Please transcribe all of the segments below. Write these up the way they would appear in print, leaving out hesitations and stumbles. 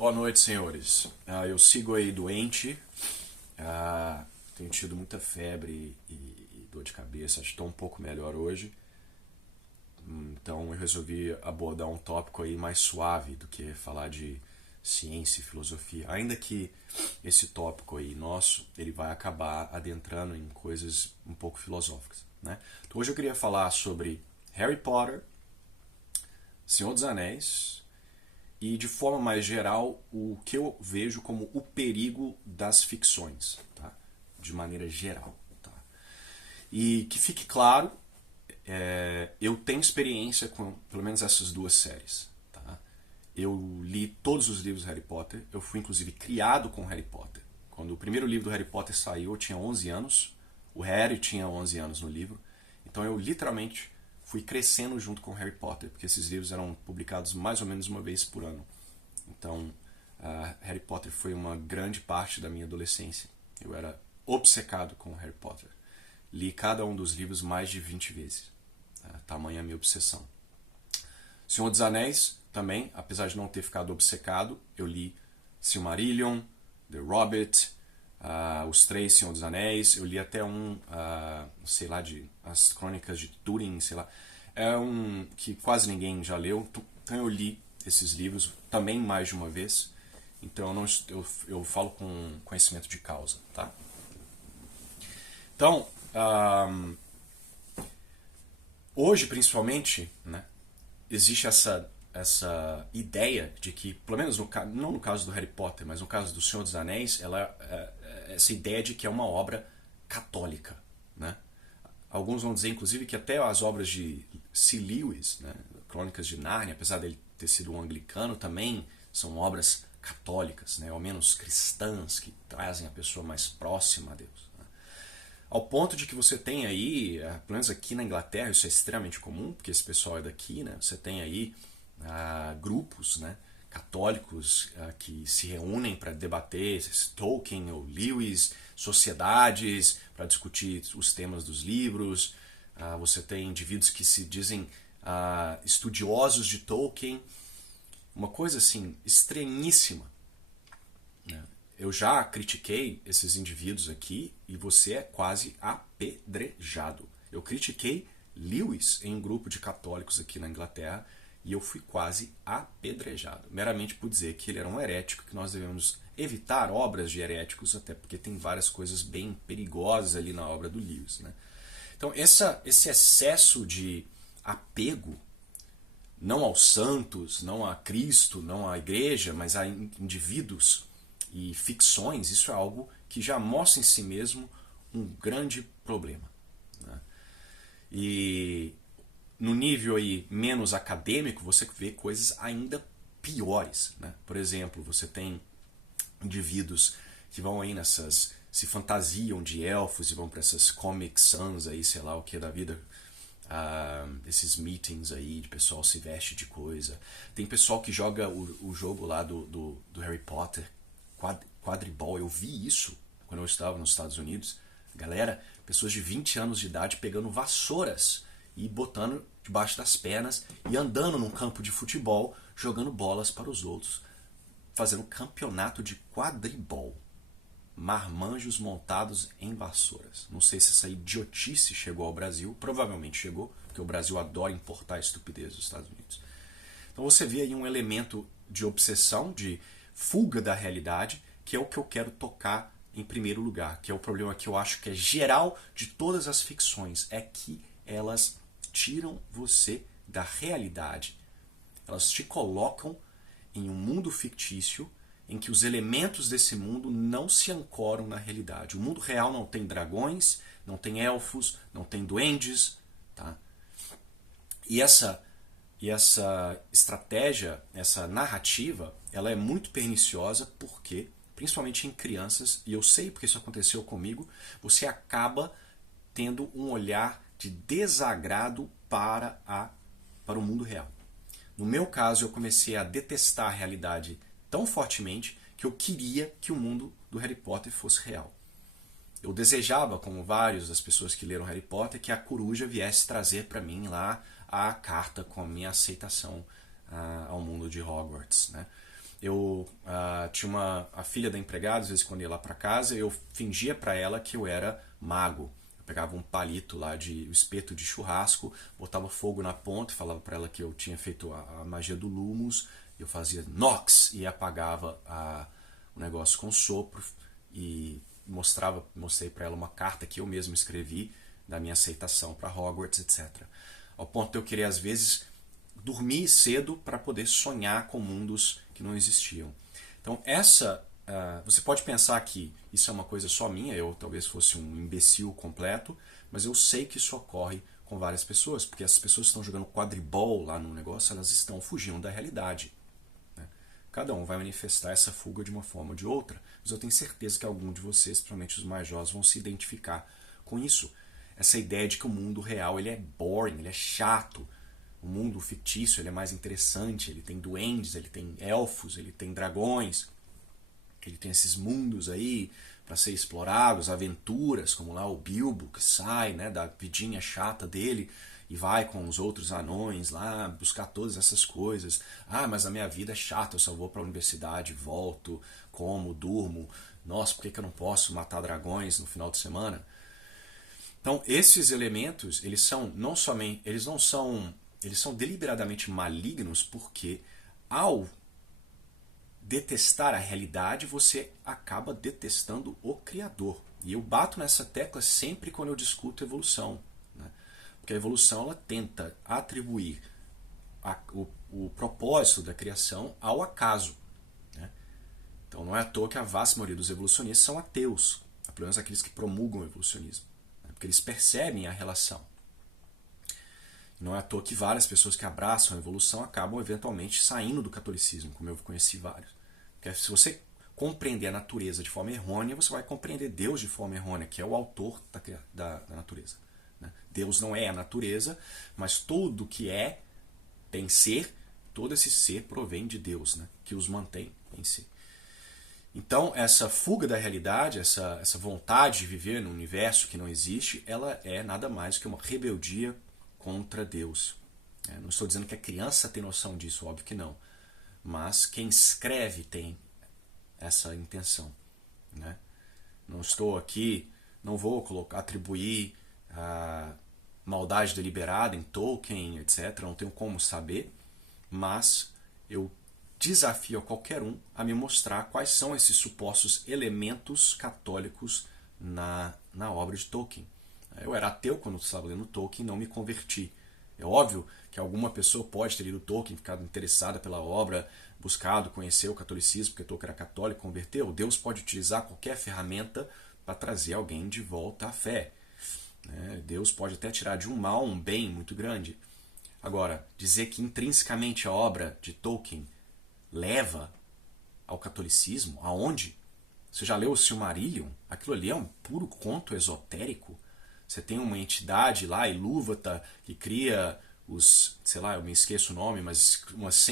Boa noite, senhores. Eu sigo aí doente, tenho tido muita febre e dor de cabeça, acho que estou um pouco melhor hoje. Então eu resolvi abordar um tópico aí mais suave do que falar de ciência e filosofia. Ainda que esse tópico aí nosso, ele vai acabar adentrando em coisas um pouco filosóficas, né? Então hoje eu queria falar sobre Harry Potter, Senhor dos Anéis e, de forma mais geral, o que eu vejo como o perigo das ficções, tá? De maneira geral. Tá? E que fique claro, eu tenho experiência com pelo menos essas duas séries. Tá? Eu li todos os livros do Harry Potter, eu fui inclusive criado com Harry Potter. Quando o primeiro livro do Harry Potter saiu, eu tinha 11 anos, o Harry tinha 11 anos no livro, então eu literalmente fui crescendo junto com Harry Potter, porque esses livros eram publicados mais ou menos uma vez por ano. Então, Harry Potter foi uma grande parte da minha adolescência. Eu era obcecado com Harry Potter. Li cada um dos livros mais de 20 vezes. Tamanha a minha obsessão. Senhor dos Anéis, também, apesar de não ter ficado obcecado, eu li Silmarillion, The Hobbit, os três Senhor dos Anéis, eu li até sei lá, as Crônicas de Túrin, sei lá. É um que quase ninguém já leu, então eu li esses livros também mais de uma vez, então eu falo com conhecimento de causa, tá? Então, hoje principalmente, né, existe essa ideia de que, pelo menos não no caso do Harry Potter, mas no caso do Senhor dos Anéis, essa ideia de que é uma obra católica, né? Alguns vão dizer, inclusive, que até as obras de C. Lewis, né, Crônicas de Nárnia, apesar dele ter sido um anglicano, também são obras católicas, né, ao menos cristãs, que trazem a pessoa mais próxima a Deus. Né? Ao ponto de que você tem aí, pelo menos aqui na Inglaterra, isso é extremamente comum, porque esse pessoal é daqui, né, você tem aí grupos, né, católicos que se reúnem para debater Tolkien ou Lewis, sociedades para discutir os temas dos livros. Você tem indivíduos que se dizem estudiosos de Tolkien, uma coisa assim estranhíssima, né? Eu já critiquei esses indivíduos aqui e você é quase apedrejado. Eu critiquei Lewis em um grupo de católicos aqui na Inglaterra e eu fui quase apedrejado, meramente por dizer que ele era um herético, que nós devemos evitar obras de heréticos, até porque tem várias coisas bem perigosas ali na obra do Lewis. Né? Então esse excesso de apego, não aos santos, não a Cristo, não à igreja, mas a indivíduos e ficções, isso é algo que já mostra em si mesmo um grande problema. Né? E no nível aí menos acadêmico, você vê coisas ainda piores. Né? Por exemplo, você tem indivíduos que vão aí se fantasiam de elfos e vão para essas Comic Sans aí, sei lá o que da vida, esses meetings aí de pessoal se veste de coisa. Tem pessoal que joga o jogo lá do Harry Potter, quadribol. Eu vi isso quando eu estava nos Estados Unidos. Galera, pessoas de 20 anos de idade pegando vassouras e botando debaixo das pernas e andando num campo de futebol, jogando bolas para os outros, fazendo campeonato de quadribol. Marmanjos montados em vassouras. Não sei se essa idiotice chegou ao Brasil, provavelmente chegou, porque o Brasil adora importar estupidez dos Estados Unidos. Então você vê aí um elemento de obsessão, de fuga da realidade, que é o que eu quero tocar em primeiro lugar, que é o problema que eu acho que é geral de todas as ficções, é que elas tiram você da realidade. Elas te colocam em um mundo fictício em que os elementos desse mundo não se ancoram na realidade. O mundo real não tem dragões, não tem elfos, não tem duendes. Tá? E essa estratégia, essa narrativa, ela é muito perniciosa porque, principalmente em crianças, e eu sei porque isso aconteceu comigo, você acaba tendo um olhar de desagrado para o mundo real. No meu caso, eu comecei a detestar a realidade tão fortemente que eu queria que o mundo do Harry Potter fosse real. Eu desejava, como várias das pessoas que leram Harry Potter, que a coruja viesse trazer para mim lá a carta com a minha aceitação ao mundo de Hogwarts. Né? eu tinha a filha da empregada, às vezes quando ia lá para casa, eu fingia para ela que eu era mago. Eu pegava um palito lá de um espeto de churrasco, botava fogo na ponta e falava para ela que eu tinha feito a magia do Lumos. Eu fazia Nox e apagava o negócio com sopro e mostrei para ela uma carta que eu mesmo escrevi da minha aceitação para Hogwarts, etc. Ao ponto de eu querer às vezes dormir cedo para poder sonhar com mundos que não existiam. Então você pode pensar que isso é uma coisa só minha, eu talvez fosse um imbecil completo, mas eu sei que isso ocorre com várias pessoas, porque essas pessoas que estão jogando quadribol lá no negócio, elas estão fugindo da realidade. Né? Cada um vai manifestar essa fuga de uma forma ou de outra, mas eu tenho certeza que algum de vocês, principalmente os mais jovens, vão se identificar com isso. Essa ideia de que o mundo real ele é boring, ele é chato. O mundo fictício ele é mais interessante, ele tem duendes, ele tem elfos, ele tem dragões, ele tem esses mundos aí para ser explorados, aventuras, como lá o Bilbo que sai, né, da vidinha chata dele e vai com os outros anões lá buscar todas essas coisas. Ah, mas a minha vida é chata, eu só vou para a universidade, volto, como, durmo. Nossa, por que eu não posso matar dragões no final de semana? Então, esses elementos, eles são deliberadamente malignos porque ao detestar a realidade, você acaba detestando o Criador. E eu bato nessa tecla sempre quando eu discuto evolução. Né? Porque a evolução ela tenta atribuir o propósito da criação ao acaso. Né? Então não é à toa que a vasta maioria dos evolucionistas são ateus, pelo menos aqueles que promulgam o evolucionismo. Né? Porque eles percebem a relação. Não é à toa que várias pessoas que abraçam a evolução acabam eventualmente saindo do catolicismo, como eu conheci vários. Porque se você compreender a natureza de forma errônea, você vai compreender Deus de forma errônea, que é o autor da natureza. Né? Deus não é a natureza, mas tudo que é tem ser, todo esse ser provém de Deus, né? Que os mantém em si. Então, essa fuga da realidade, essa vontade de viver num universo que não existe, ela é nada mais que uma rebeldia contra Deus. Não estou dizendo que a criança tem noção disso, óbvio que não. Mas quem escreve tem essa intenção. Né? Não estou aqui, não vou atribuir a maldade deliberada em Tolkien, etc. Não tenho como saber, mas eu desafio a qualquer um a me mostrar quais são esses supostos elementos católicos na obra de Tolkien. Eu era ateu quando estava lendo Tolkien e não me converti. É óbvio que alguma pessoa pode ter lido Tolkien, ficado interessada pela obra, buscado conhecer o catolicismo, porque Tolkien era católico, converteu. Deus pode utilizar qualquer ferramenta para trazer alguém de volta à fé. Deus pode até tirar de um mal um bem muito grande. Agora, dizer que intrinsecamente a obra de Tolkien leva ao catolicismo, aonde? Você já leu o Silmarillion? Aquilo ali é um puro conto esotérico. Você tem uma entidade lá, Ilúvatar, que cria sei lá, eu me esqueço o nome, mas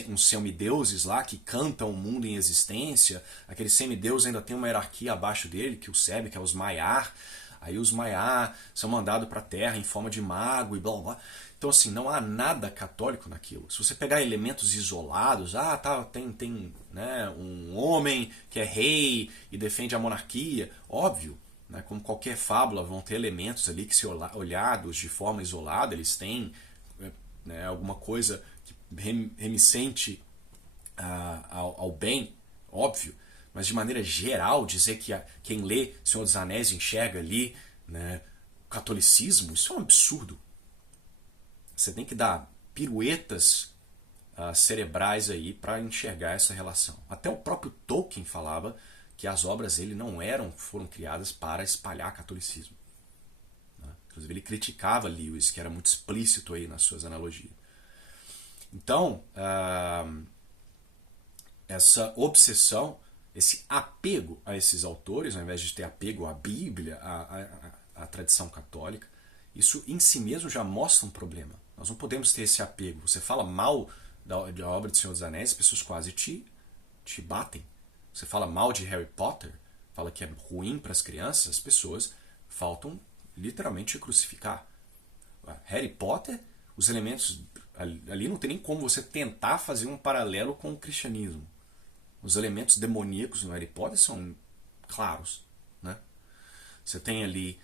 uns semideuses lá que cantam o mundo em existência. Aquele semideus ainda tem uma hierarquia abaixo dele, que o Sebe, que é os Maiar. Aí os Maiar são mandados para a Terra em forma de mago e blá blá blá. Então assim, não há nada católico naquilo. Se você pegar elementos isolados, tem né, um homem que é rei e defende a monarquia, óbvio, né, como qualquer fábula vão ter elementos ali que se olhados de forma isolada, eles têm né, alguma coisa remissente ao bem, óbvio, mas de maneira geral dizer que quem lê Senhor dos Anéis enxerga ali né, o catolicismo, isso é um absurdo. Você tem que dar piruetas cerebrais aí para enxergar essa relação. Até o próprio Tolkien falava que as obras dele não foram criadas para espalhar catolicismo. Né? Inclusive ele criticava Lewis, que era muito explícito aí nas suas analogias. Então, essa obsessão, esse apego a esses autores, ao invés de ter apego à Bíblia, à tradição católica, isso em si mesmo já mostra um problema. Nós não podemos ter esse apego. Você fala mal da obra de Senhor dos Anéis, as pessoas quase te batem. Você fala mal de Harry Potter, fala que é ruim para as crianças, as pessoas faltam literalmente te crucificar. Harry Potter, os elementos ali não tem nem como você tentar fazer um paralelo com o cristianismo. Os elementos demoníacos no Harry Potter são claros, né? Você tem ali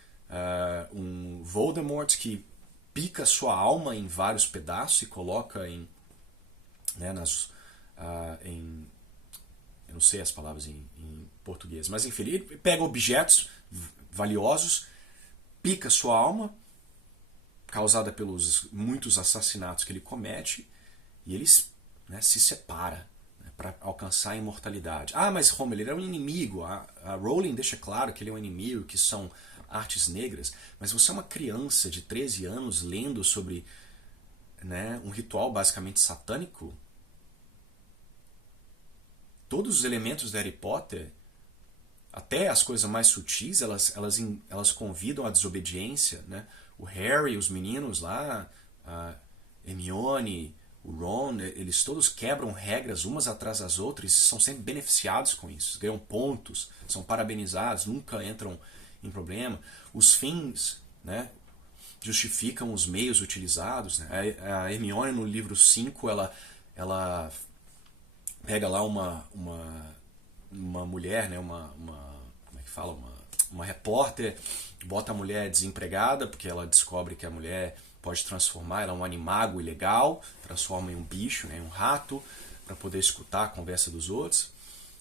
um Voldemort que pica sua alma em vários pedaços e coloca né, em eu não sei as palavras em português, mas enfim, ele pega objetos valiosos, pica sua alma, causada pelos muitos assassinatos que ele comete, e ele, né, se separa, né, para alcançar a imortalidade. Ah, mas Homer, ele era um inimigo. A Rowling deixa claro que ele é um inimigo, que são artes negras, mas você é uma criança de 13 anos lendo sobre, né, um ritual basicamente satânico. Todos os elementos de Harry Potter, até as coisas mais sutis, elas convidam à desobediência, né? O Harry, os meninos lá, a Hermione, o Ron, eles todos quebram regras umas atrás das outras e são sempre beneficiados com isso. Ganham pontos, são parabenizados, nunca entram em problema. Os fins, né, justificam os meios utilizados, né? A Hermione, no livro 5, ela pega lá uma mulher, né, como é que fala? Uma repórter, bota a mulher desempregada, porque ela descobre que a mulher pode transformar, ela é um animago ilegal, transforma em um bicho, né, em um rato, para poder escutar a conversa dos outros.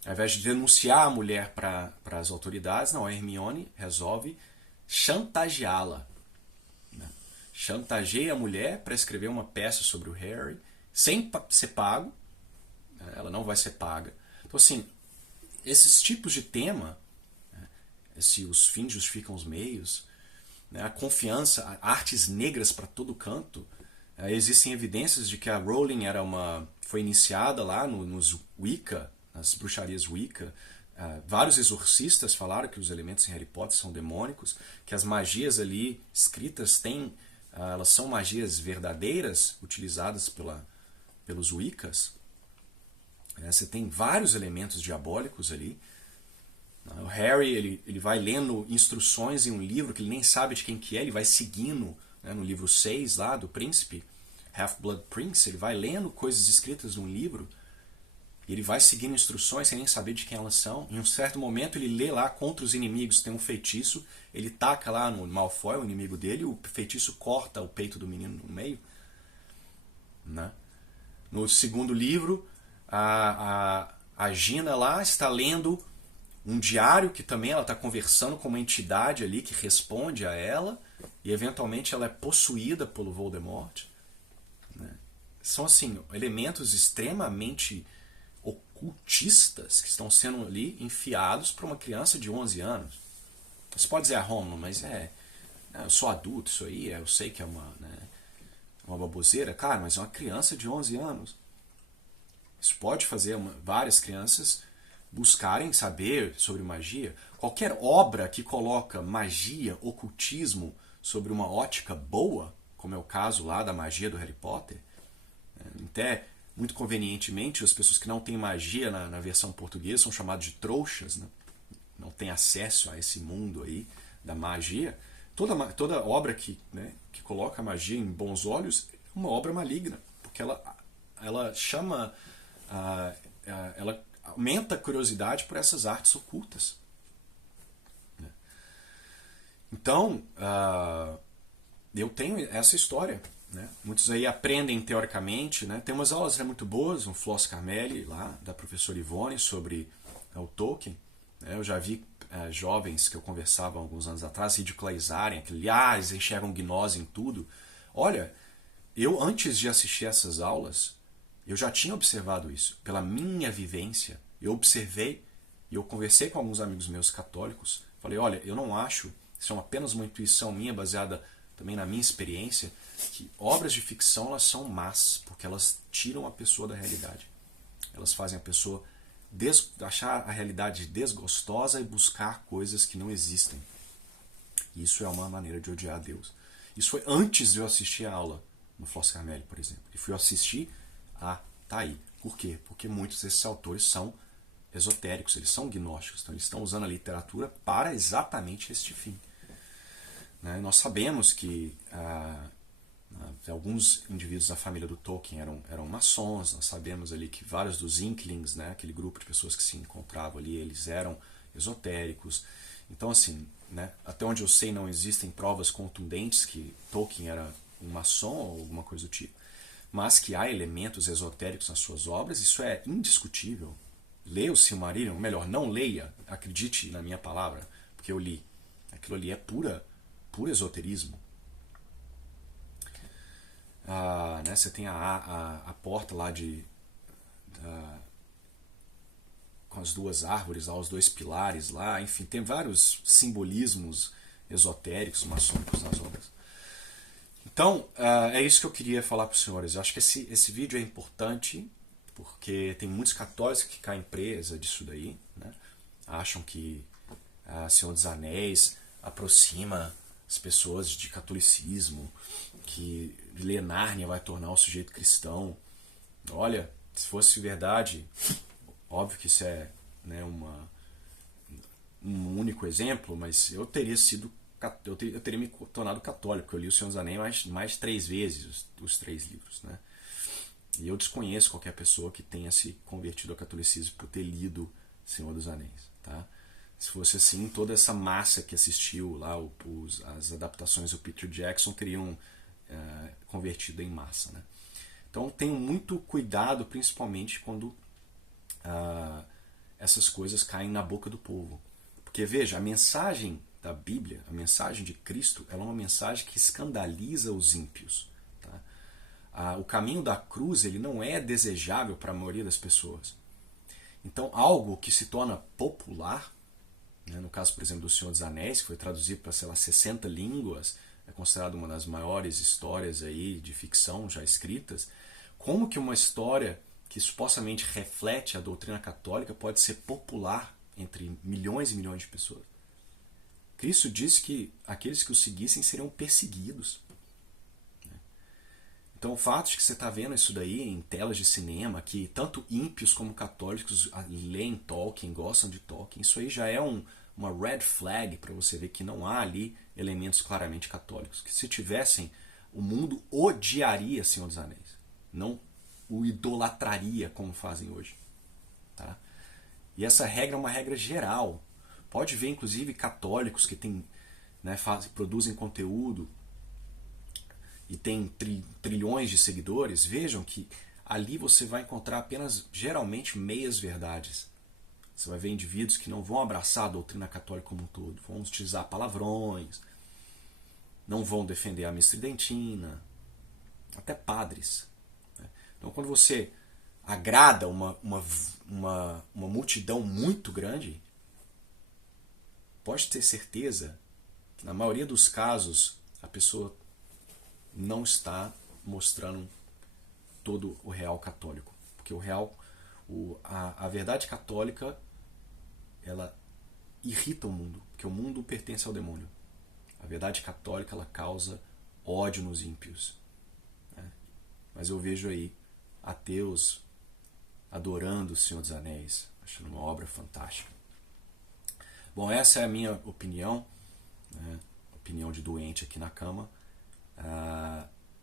Ao invés de denunciar a mulher para as autoridades, não, a Hermione resolve chantageá-la. Né? Chantageia a mulher para escrever uma peça sobre o Harry, sem ser pago, né? Ela não vai ser paga. Então, assim, esses tipos de tema, né, se os fins justificam os meios, né, a confiança, artes negras para todo canto, existem evidências de que a Rowling foi iniciada lá nos Wicca, nas bruxarias Wicca. Vários exorcistas falaram que os elementos em Harry Potter são demônicos, que as magias ali escritas elas são magias verdadeiras utilizadas pelos Wiccas. Você tem vários elementos diabólicos ali. O Harry ele vai lendo instruções em um livro que ele nem sabe de quem que é, ele vai seguindo, né, no livro 6 lá do Príncipe, Half-Blood Prince, ele vai lendo coisas escritas num livro e ele vai seguindo instruções sem nem saber de quem elas são. Em um certo momento ele lê lá contra os inimigos, tem um feitiço, ele taca lá no Malfoy, o inimigo dele, o feitiço corta o peito do menino no meio. Né? No segundo livro, a Gina lá está lendo um diário que também ela está conversando com uma entidade ali que responde a ela e eventualmente ela é possuída pelo Voldemort. Né? São assim elementos extremamente ocultistas que estão sendo ali enfiados para uma criança de 11 anos. Você pode dizer, Romulo, mas eu sou adulto, isso aí, eu sei que é uma baboseira. Cara, mas é uma criança de 11 anos. Isso pode fazer várias crianças buscarem saber sobre magia. Qualquer obra que coloca magia, ocultismo, sobre uma ótica boa, como é o caso lá da magia do Harry Potter, até muito convenientemente as pessoas que não têm magia na versão portuguesa são chamadas de trouxas, né? Não têm acesso a esse mundo aí da magia. Toda obra que coloca a magia em bons olhos é uma obra maligna, porque ela chama... ela aumenta a curiosidade por essas artes ocultas. Então, eu tenho essa história. Né? Muitos aí aprendem teoricamente. Né? Tem umas aulas muito boas, um Floss Carmelli, lá, da professora Ivone, sobre o Tolkien. Eu já vi jovens que eu conversava alguns anos atrás ridicularizarem eles enxergam gnose em tudo. Olha, eu antes de assistir essas aulas, eu já tinha observado isso. Pela minha vivência, eu observei e eu conversei com alguns amigos meus católicos. Falei, olha, eu não acho, isso é apenas uma intuição minha, baseada também na minha experiência, que obras de ficção elas são más, porque elas tiram a pessoa da realidade. Elas fazem a pessoa achar a realidade desgostosa e buscar coisas que não existem. Isso é uma maneira de odiar a Deus. Isso foi antes de eu assistir a aula no Floss Carmelli, por exemplo. E fui assistir tá aí. Por quê? Porque muitos desses autores são esotéricos, eles são gnósticos, então eles estão usando a literatura para exatamente este fim. Né? Nós sabemos que Alguns indivíduos da família do Tolkien eram maçons. Nós sabemos ali que vários dos Inklings, né, aquele grupo de pessoas que se encontravam ali, eles eram esotéricos. Então, assim, né, até onde eu sei, não existem provas contundentes que Tolkien era um maçom ou alguma coisa do tipo. Mas que há elementos esotéricos nas suas obras, isso é indiscutível. Leia o Silmarillion, melhor, não leia, acredite na minha palavra, porque eu li. Aquilo ali é puro esoterismo. Né, você tem a porta lá com as duas árvores, lá, os dois pilares lá, enfim, tem vários simbolismos esotéricos, maçônicos nas obras. Então, é isso que eu queria falar para os senhores. Eu acho que esse vídeo é importante, porque tem muitos católicos que caem presa disso daí, né? Acham que Senhor dos Anéis aproxima as pessoas de catolicismo, que ler Nárnia vai tornar o sujeito cristão. Olha, se fosse verdade, óbvio que isso é, né, um único exemplo, mas eu teria me tornado católico, porque eu li O Senhor dos Anéis mais de 3 vezes, os 3 livros, né? E eu desconheço qualquer pessoa que tenha se convertido ao catolicismo por ter lido Senhor dos Anéis, tá? Se fosse assim, toda essa massa que assistiu lá as adaptações do Peter Jackson teriam convertido em massa, né? Então tenham muito cuidado, principalmente quando essas coisas caem na boca do povo. Porque veja, a mensagem da Bíblia, a mensagem de Cristo, ela é uma mensagem que escandaliza os ímpios. Tá? O caminho da cruz ele não é desejável para a maioria das pessoas. Então, algo que se torna popular, né, no caso, por exemplo, do Senhor dos Anéis, que foi traduzido para, sei lá, 60 línguas, é considerado uma das maiores histórias aí de ficção já escritas. Como que uma história que supostamente reflete a doutrina católica pode ser popular entre milhões e milhões de pessoas? Cristo disse que aqueles que o seguissem seriam perseguidos. Então o fato de que você está vendo isso daí em telas de cinema, que tanto ímpios como católicos leem Tolkien, gostam de Tolkien, isso aí já é uma red flag para você ver que não há ali elementos claramente católicos. Que se tivessem, o mundo odiaria Senhor dos Anéis. Não o idolatraria como fazem hoje. Tá? E essa regra é uma regra geral. Pode ver, inclusive, católicos que tem, né, produzem conteúdo e tem trilhões de seguidores. Vejam que ali você vai encontrar apenas, geralmente, meias verdades. Você vai ver indivíduos que não vão abraçar a doutrina católica como um todo, vão utilizar palavrões, não vão defender a missa tridentina, até padres. Então, quando você agrada uma multidão muito grande, pode ter certeza que na maioria dos casos a pessoa não está mostrando todo o real católico. Porque a verdade católica, ela irrita o mundo, porque o mundo pertence ao demônio. A verdade católica, ela causa ódio nos ímpios. Né? Mas eu vejo aí ateus adorando o Senhor dos Anéis, achando uma obra fantástica. Bom, essa é a minha opinião, né? Opinião de doente aqui na cama.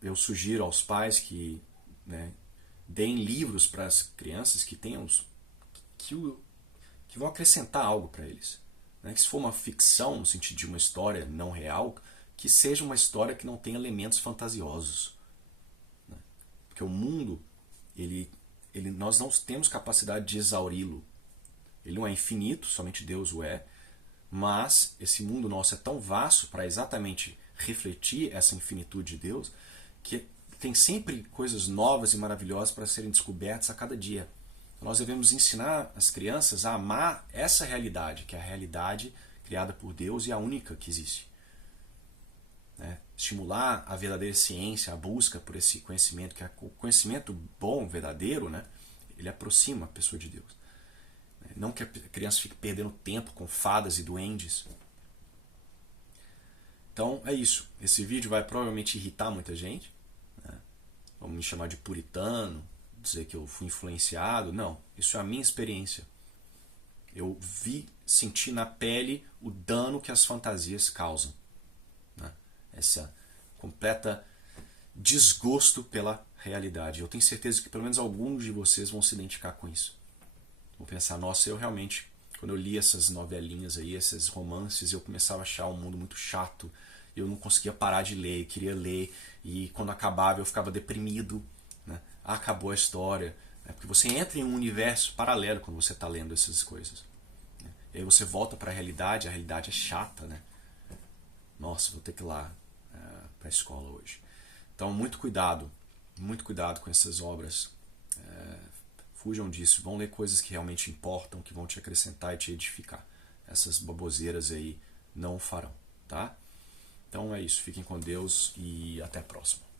Eu sugiro aos pais que, né, deem livros para as crianças que tenham que vão acrescentar algo para eles. Né? Que se for uma ficção, no sentido de uma história não real, que seja uma história que não tenha elementos fantasiosos. Né? Porque o mundo, nós não temos capacidade de exauri-lo. Ele não é infinito, somente Deus o é. Mas esse mundo nosso é tão vasto para exatamente refletir essa infinitude de Deus, que tem sempre coisas novas e maravilhosas para serem descobertas a cada dia. Então nós devemos ensinar as crianças a amar essa realidade, que é a realidade criada por Deus e a única que existe. Né? Estimular a verdadeira ciência, a busca por esse conhecimento, que é o conhecimento bom, verdadeiro, né? Ele aproxima a pessoa de Deus. Não que a criança fique perdendo tempo com fadas e duendes. Então é isso. Esse vídeo vai provavelmente irritar muita gente. Né? Vão me chamar de puritano, dizer que eu fui influenciado. Não, isso é a minha experiência. Eu senti na pele o dano que as fantasias causam. Né? Essa completa desgosto pela realidade. Eu tenho certeza que pelo menos alguns de vocês vão se identificar com isso. Vão pensar, nossa, eu realmente, quando eu li essas novelinhas aí, esses romances, eu começava a achar o mundo muito chato. Eu não conseguia parar de ler, queria ler, e quando acabava eu ficava deprimido, né? Acabou a história. Né? Porque você entra em um universo paralelo quando você está lendo essas coisas. Né? E aí você volta para a realidade é chata, né? Nossa, vou ter que ir lá para a escola hoje. Então, muito cuidado com essas obras. Fujam disso, vão ler coisas que realmente importam, que vão te acrescentar e te edificar. Essas baboseiras aí não o farão, tá? Então é isso, fiquem com Deus e até a próxima.